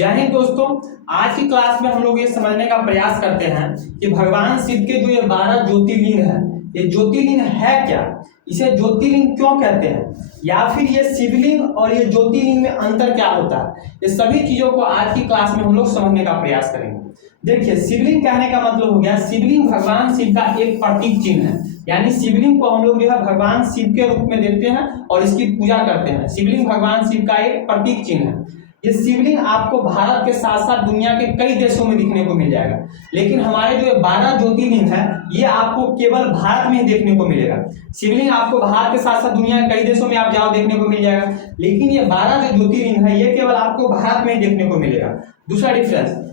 जय हिंद दोस्तों। आज की क्लास में हम लोग ये समझने का प्रयास करते हैं कि भगवान शिव के जो ये 12 ज्योतिर्लिंग है, ये ज्योतिर्लिंग है क्या, इसे ज्योतिर्लिंग क्यों कहते हैं, या फिर ये शिवलिंग और ये ज्योतिर्लिंग में अंतर क्या होता है, ये सभी चीजों को आज की क्लास में हम लोग समझने का प्रयास करेंगे। देखिए, शिवलिंग कहने का मतलब हो गया, शिवलिंग भगवान शिव का एक प्रतीक चिन्ह है। यानी शिवलिंग को हम लोग जो है भगवान शिव के रूप में देखते हैं और इसकी पूजा करते हैं। शिवलिंग भगवान शिव का एक प्रतीक चिन्ह है। ये शिवलिंग आपको भारत के साथ साथ दुनिया के कई देशों में दिखने को मिल जाएगा, लेकिन हमारे जो 12 ज्योतिर्लिंग है ये आपको केवल भारत में ही देखने को मिलेगा। शिवलिंग आपको भारत के साथ साथ दुनिया के कई देशों में आप जाओ देखने को मिल जाएगा, लेकिन ये 12 जो ज्योतिर्लिंग है ये केवल आपको भारत में ही देखने को मिलेगा।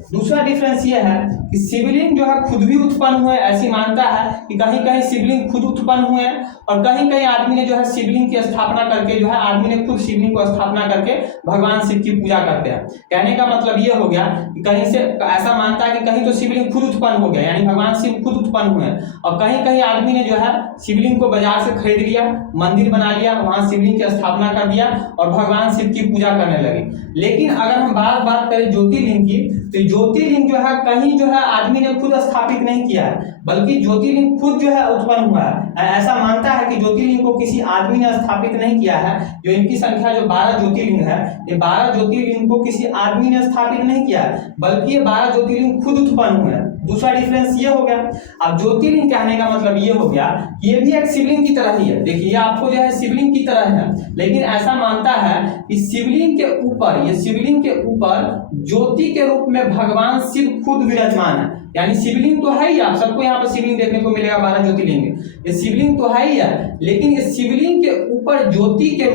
दूसरा डिफरेंस ये है कि शिवलिंग जो है खुद भी उत्पन्न हुए, ऐसी मानता है कि कहीं कहीं शिवलिंग खुद उत्पन्न हुए हैं और कहीं कहीं आदमी ने जो है शिवलिंग की स्थापना करके जो है आदमी ने खुद शिवलिंग को स्थापना करके भगवान शिव की पूजा करते हैं। कहने का मतलब ये हो गया कि कहीं से ऐसा मानता है कि कहीं तो शिवलिंग खुद उत्पन्न हो गया, यानी भगवान शिव खुद उत्पन्न हुए, और कहीं कहीं आदमी ने जो है शिवलिंग को बाजार से खरीद लिया, मंदिर बना लिया, वहां शिवलिंग की स्थापना कर दिया और भगवान शिव की पूजा करने लगे। लेकिन अगर हम बात करें ज्योतिर्लिंग की, तो ज्योतिर्लिंग जो है कहीं जो है आदमी ने खुद स्थापित नहीं किया है, बल्कि ज्योतिर्लिंग खुद जो है उत्पन्न हुआ है। ऐसा मानता है कि ज्योतिर्लिंग को किसी आदमी ने स्थापित नहीं किया है। जो इनकी संख्या जो 12 ज्योतिर्लिंग है, ये 12 ज्योतिर्लिंग को किसी आदमी ने स्थापित नहीं किया है, बल्कि ये 12 ज्योतिर्लिंग खुद उत्पन्न हुए हैं। दूसरा डिफरेंस ये हो गया। अब ज्योतिर्लिंग कहने का मतलब ये हो गया कि ये भी एक शिवलिंग की तरह ही है। देखिए, आपको जो है शिवलिंग की तरह है, लेकिन ऐसा मानता है कि शिवलिंग के ऊपर, ये शिवलिंग के ऊपर ज्योति के रूप में भगवान शिव खुद विराजमान है। यानी शिवलिंग तो है ही, आप सबको यहाँ पर शिवलिंग देखने को मिलेगा 12 ज्योतिर्लिंग में, ये शिवलिंग तो है ही है, लेकिन ये शिवलिंग के ऊपर ज्योति के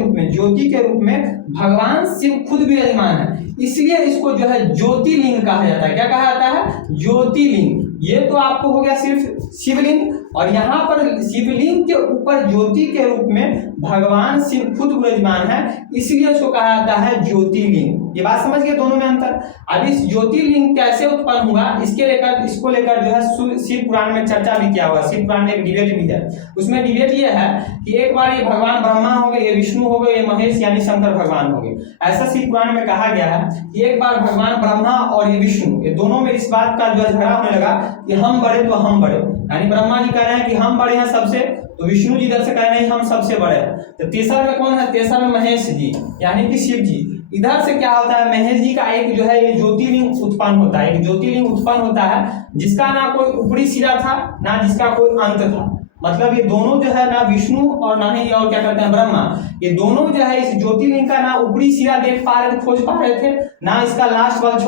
रूप में भगवान शिव खुद विराजमान है। इसलिए इसको जो है ज्योतिर्लिंग कहा जाता है। क्या कहा जाता है? ज्योतिर्लिंग। ये तो आपको हो गया सिर्फ शिवलिंग, और यहाँ पर शिवलिंग के ऊपर ज्योति के रूप में भगवान शिव खुद विराजमान है, इसलिए इसको कहा जाता है ज्योतिर्लिंग। ये बात समझ गए दोनों में अंतर। अब इस ज्योतिर्लिंग कैसे उत्पन्न हुआ, इसको लेकर जो है शिव पुराण में चर्चा भी किया हुआ। शिव पुराण में एक डिबेट भी है। उसमें डिबेट ये है कि एक बार ये भगवान ब्रह्मा हो गए, ये विष्णु हो गए, ये महेश यानी शंकर भगवान हो गए। ऐसा शिव पुराण में कहा गया है कि एक बार भगवान ब्रह्मा और ये विष्णु, ये दोनों में इस बात का जो झगड़ा होने लगा कि हम बड़े तो हम बड़े, यानी ब्रह्मा जी कह रहे हैं कि हम बड़े हैं सबसे, तो विष्णु जी इधर से कह रहे हैं हम सबसे बड़े हैं। तो तीसरा में कौन है? तीसरा में महेश जी यानी कि शिव जी। इधर से क्या होता है, महेश जी का एक जो है ये ज्योतिर्लिंग उत्पन्न होता है। एक ज्योतिर्लिंग उत्पन्न होता है जिसका ना कोई ऊपरी सिरा था, ना जिसका कोई अंत था। मतलब ये दोनों जो है ना विष्णु और ना ही और क्या कहते हैं ब्रह्मा, ये दोनों जो है इस ज्योतिर्लिंग का ना ऊपरी सिरा देख पा रहे थे, खोज पा रहे थे, ना इसका लास्ट वाला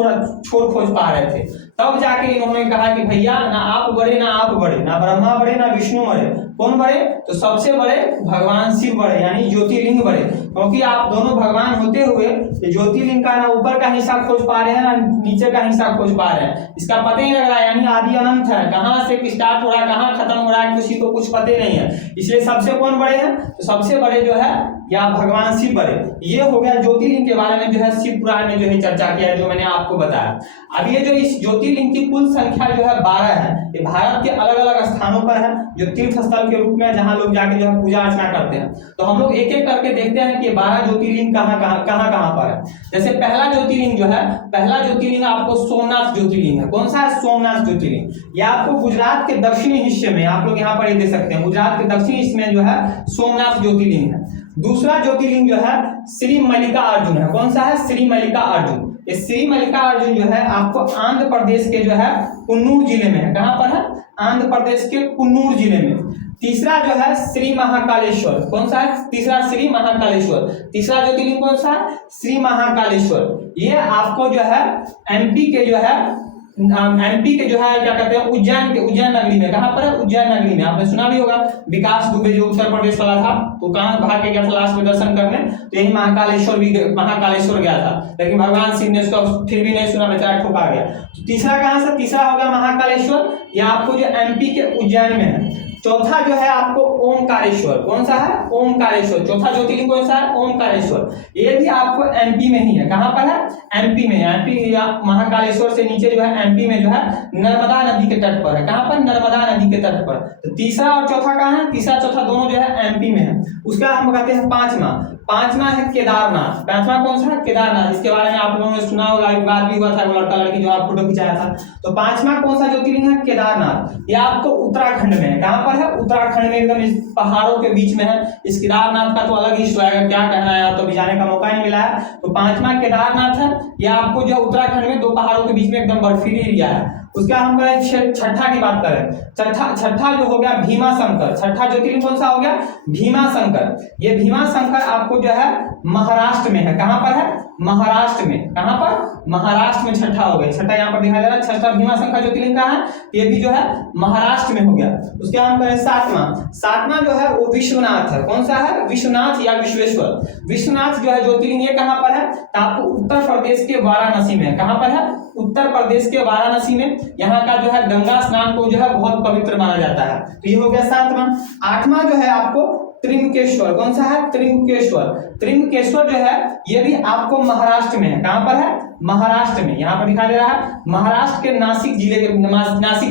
छोर खोज पा रहे थे। तब जाके इन्होंने कहा कि भैया ना आप बड़े ना आप बड़े, ना ब्रह्मा बड़े ना विष्णु बड़े, कौन बड़े? तो सबसे बड़े भगवान शिव बड़े, यानी ज्योतिर्लिंग बड़े। क्योंकि आप दोनों भगवान होते हुए ज्योतिर्लिंग का ना ऊपर का हिस्सा खोज पा रहे हैं ना नीचे का हिस्सा खोज पा रहे हैं, इसका पता ही लग रहा है। यानी आदि अनंत है, कहाँ से स्टार्ट हो रहा है कहाँ खत्म हो रहा है किसी को कुछ पता नहीं है। इसलिए सबसे कौन बड़े हैं? तो सबसे बड़े जो है या भगवान शिव बड़े। ये हो गया ज्योतिर्लिंग के बारे में जो है शिव पुराण में जो है चर्चा किया है, जो मैंने आपको बताया। अब ये जो इस ज्योतिर्लिंग की कुल संख्या जो है 12 है। ये भारत के अलग अलग स्थानों पर है, जो तीर्थ स्थल के रूप में जहां लोग जाके जो है पूजा अर्चना करते हैं। तो हम लोग एक एक करके देखते हैं कि 12 ज्योतिर्लिंग कहाँ पर है। जैसे पहला ज्योतिर्लिंग जो है, पहला ज्योतिर्लिंग आपको सोमनाथ ज्योतिर्लिंग है। कौन सा है? सोमनाथ ज्योतिर्लिंग। यह आपको गुजरात के दक्षिणी हिस्से में, आप लोग यहाँ पर ये देख सकते हैं, गुजरात के दक्षिणी हिस्से में जो है सोमनाथ ज्योतिर्लिंग है। दूसरा ज्योतिर्लिंग जो है श्री मल्लिकार्जुन है। कौन सा है? श्री मल्लिकार्जुन। ये श्री मल्लिकार्जुन जो है आपको आंध्र प्रदेश के जो है कुन्नूर जिले में है। कहाँ पर है? आंध्र प्रदेश के कुन्नूर जिले में। तीसरा जो है श्री महाकालेश्वर। कौन सा है? तीसरा श्री महाकालेश्वर। तीसरा ज्योतिर्लिंग कौन सा है? श्री महाकालेश्वर। ये आपको जो है एमपी के जो है क्या कहते हैं उज्जैन नगरी में। कहाँ पर है? उज्जैन नगरी में। आपने सुना भी होगा विकास दुबे जो उत्तर प्रदेश वाला था, तो कहाँ भाग के गया था लास्ट में दर्शन करने, तो यही महाकालेश्वर गया था, लेकिन भगवान शिव ने उसको फिर भी नहीं सुना, बेचारा ठोका गया। तो तीसरा कहाँ से? तीसरा होगा महाकालेश्वर, यह आपको जो एमपी के उज्जैन में है। चौथा जो है आपको ओमकारेश्वर। कौन सा है? ओमकारेश्वर। चौथा ज्योतिर्लिंग कौन सा है? ओमकारेश्वर। ये भी आपको एमपी में ही है। कहाँ पर है? एमपी में। एमपी या महाकालेश्वर से नीचे जो है एमपी में जो है नर्मदा नदी के तट पर है। कहाँ पर? नर्मदा नदी के तट पर। तो तीसरा और चौथा कहाँ है? तीसरा चौथा दोनों जो है एमपी में है। उसका हम कहते हैं पांचवा। पांचवा है केदारनाथ। पांचवा कौन सा है? केदारनाथ। इसके बारे में आप लोगों ने सुना होगा, एक बात भी हुआ था, वो लड़का लड़की जो आप फोटो खिंचाया था। तो पांचवा कौन सा ज्योतिर्लिंग है? केदारनाथ। ये आपको उत्तराखंड में है। कहां पर है? उत्तराखंड में, एकदम इस पहाड़ों के बीच में है। इस केदारनाथ का तो अलग ही स्टोरी है, क्या कहना है, तो अभी जाने का मौका नहीं मिला है। तो पांचवा केदारनाथ है। ये आपको जो उत्तराखंड में दो पहाड़ों के बीच में एकदम बर्फीली एरिया है। उसका हम करें छठा की बात करें। छठा जो हो गया भीमा शंकर। छठा ज्योतिर्लिंग कौन सा हो गया? भीमा शंकर। ये भीमा शंकर आपको जो है महाराष्ट्र में है। कहां पर है? महाराष्ट्र में। कहां पर? महाराष्ट्र में छठा हो गया। छठा यहाँ पर दिखाई दे रहा है। छठा भीमा शंकर ज्योतिर्लिंग कहाँ है? ये भी जो है महाराष्ट्र में हो गया। उसके हम करें सातवां। सातवां जो है वो विश्वनाथ है। कौन सा है? विश्वनाथ या विश्वेश्वर। विश्वनाथ जो है ज्योतिर्लिंग ये कहां पर है? तो आपको उत्तर प्रदेश के वाराणसी में है। कहां पर है? उत्तर प्रदेश के वाराणसी में। यहाँ का जो है गंगा स्नान को जो है बहुत पवित्र माना जाता है। तो ये हो गया सातवां। आठवां जो है आपको त्रिंकेश्वर। कौन सा है? त्रिंकेश्वर। त्रिंकेश्वर जो है ये भी आपको महाराष्ट्र में है। कहां पर है? महाराष्ट्र में। यहाँ पर दिखाई दे रहा है महाराष्ट्र के नासिक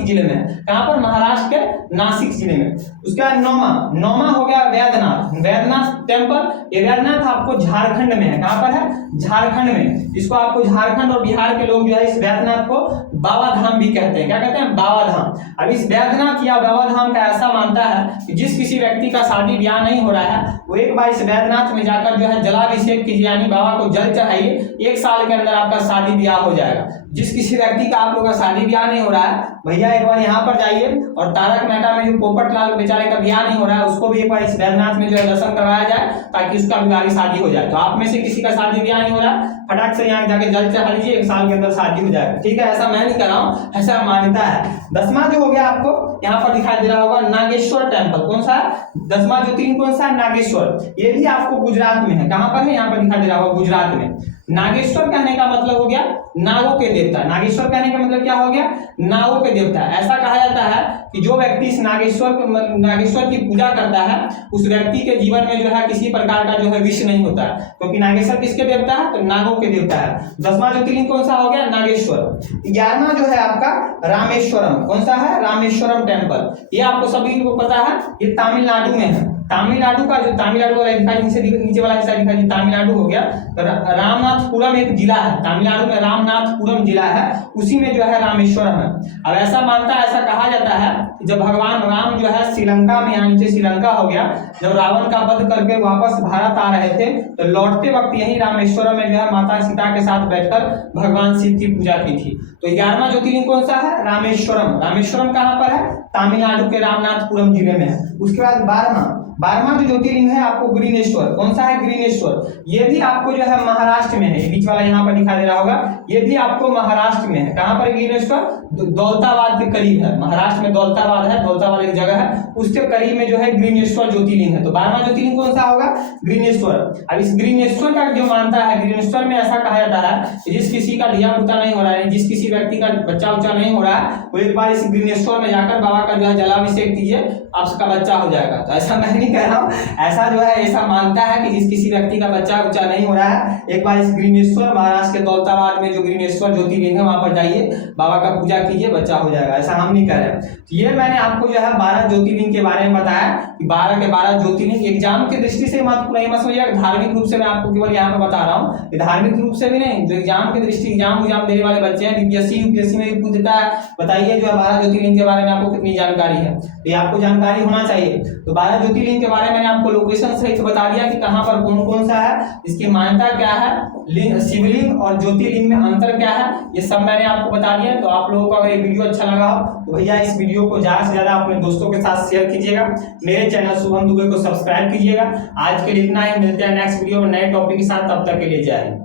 जिले में है। कहां पर? महाराष्ट्र के नासिक जिले में। उसका नौमा हो गया वैद्यनाथ। वैद्यनाथ टेम्पल। ये वैद्यनाथ आपको झारखंड में है। कहां पर है? झारखंड में। इसको आपको झारखंड और बिहार के लोग जो है इस वैद्यनाथ को बाबा धाम भी कहते हैं। क्या कहते हैं? बाबा धाम। अब इस वैद्यनाथ या बाबा धाम का ऐसा मानता है कि जिस किसी व्यक्ति का शादी ब्याह नहीं हो रहा है वो एक बार इस वैद्यनाथ में जाकर जो है जलाभिषेक कीजिए, यानी बाबा को जल चढ़ाइए, 1 साल के अंदर आपका शादी ब्याह हो जाएगा। जिस किसी व्यक्ति का आप लोगों का शादी ब्याह नहीं हो रहा है, भैया एक बार यहाँ पर जाइए और तारक मेहता में जो पोपटलाल बेचारे का ब्याह नहीं हो रहा है उसको भी एक बार इस वैद्यनाथ में जो है दर्शन करवाया जाए ताकि उसका भी शादी हो जाए। तो आप में से किसी का शादी ब्याह नहीं हो रहा है, फटाक से यहाँ जाके जल चढ़ा लीजिए, 1 साल के अंदर शादी हो जाएगा। ठीक है, ऐसा मैं नहीं कर रहा हूँ, ऐसा मान्यता है। 10वां जो हो गया आपको यहाँ पर दिखाई दे रहा होगा नागेश्वर टेम्पल। कौन सा है? 10वां ज्योतिर्लिंग कौन सा है? नागेश्वर। ये भी आपको गुजरात में है। कहां पर है? यहाँ पर दिखाई दे रहा होगा गुजरात में। नागेश्वर कहने का मतलब हो गया नागों के देवता। नागेश्वर कहने का मतलब क्या हो गया? नागों के देवता। ऐसा कहा जाता है कि जो व्यक्ति इस नागेश्वर की पूजा करता है उस व्यक्ति के जीवन में जो है किसी प्रकार का जो है विष नहीं होता है, क्योंकि नागेश्वर किसके देवता है? तो नागों के देवता है। 10वां ज्योतिर्लिंग कौन सा हो गया? नागेश्वर। 11वां जो है आपका रामेश्वरम। कौन सा है? रामेश्वरम टेम्पल। ये आपको सभी को पता है, ये तमिलनाडु में है। तमिलनाडु का जो तमिलनाडु वाला दिखाई नीचे वाला हिस्सा दिखाई तमिलनाडु हो गया। तो रामनाथपुरम एक जिला है तमिलनाडु में, रामनाथपुरम जिला है, उसी में जो है रामेश्वरम है। अब ऐसा मानता है, ऐसा कहा जाता है कि जब भगवान राम जो है श्रीलंका में, यहाँ नीचे श्रीलंका हो गया, जब रावण का वध करके वापस भारत आ रहे थे तो लौटते वक्त यही रामेश्वरम में जो है माता सीता के साथ बैठकर भगवान शिव की पूजा की थी। तो 11वां ज्योतिर्लिंग कौन सा है? रामेश्वरम। रामेश्वरम कहां पर है? तमिलनाडु के रामनाथपुरम जिले में है। उसके बाद 12वां जो ज्योतिर्लिंग है आपको ग्रीनेश्वर। कौन सा है? ग्रीनेश्वर। ये भी आपको जो है महाराष्ट्र में है। ये बीच वाला यहाँ पर दिखाई दे रहा होगा, ये भी आपको महाराष्ट्र में है। कहां पर ग्रीनेश्वर? दौलताबाद के करीब है। महाराष्ट्र में दौलताबाद है, दौलताबाद एक जगह है, उसके करीब में जो है ग्रीनेश्वर ज्योतिर्लिंग है। तो 12वां ज्योतिर्लिंग कौन सा होगा? ग्रीनेश्वर। अब इस ग्रीनेश्वर का जो मानता है, ग्रीनेश्वर में ऐसा कहा जाता है कि जिस किसी का लिया पुता नहीं हो रहा है, जिस किसी व्यक्ति का बच्चा उच्चा नहीं हो रहा है, वो एक बार इस ग्रीनेश्वर में जाकर बाबा का जो है जलाभिषेक कीजिए, आपका बच्चा हो जाएगा। तो ऐसा मैं नहीं कह रहा हूँ, ऐसा जो है ऐसा मानता है कि जिस किसी व्यक्ति का बच्चा उच्चा नहीं हो रहा है, एक बार इस ग्रीनेश्वर महाराष्ट्र के दौलताबाद में जो ग्रीनेश्वर ज्योतिर्लिंग है वहां पर जाइए, बाबा का पूजा कीजिए, बच्चा हो जाएगा। ऐसा हम नहीं कर रहे हैं। तो ये मैंने आपको जो है 12 ज्योतिर्लिंग के बारे में बताया कि 12 के 12 ज्योतिर्लिंग एग्जाम की दृष्टि से महत्वपूर्ण नहीं, मत समझिएगा धार्मिक रूप से मैं आपको केवल यहाँ पर बता रहा हूँ, धार्मिक रूप से भी नहीं, जो एग्जाम की दृष्टि एग्जाम देने वाले बच्चे हैं, बीपीएससी यूपीएससी में भी पूछता है बताइए जो है 12 ज्योतिर्लिंग के बारे में आपको कितनी जानकारी है। ये आपको जानकारी होना चाहिए। तो 12 ज्योतिर्लिंग के बारे में मैंने आपको लोकेशन सहित बता दिया कि कहां पर कौन कौन सा है, इसकी मान्यता क्या है, शिवलिंग और ज्योतिर्लिंग में अंतर क्या है, ये सब मैंने आपको बता दिया। तो आप लोगों को अगर ये वीडियो अच्छा लगा हो तो भैया इस वीडियो को ज्यादा से ज्यादा अपने दोस्तों के साथ शेयर कीजिएगा। मेरे चैनल शुभम दुबे को सब्सक्राइब कीजिएगा। आज के लिए इतना ही, मिलते हैं नेक्स्ट वीडियो में नए टॉपिक के साथ, तब तक के लिए जय हिंद।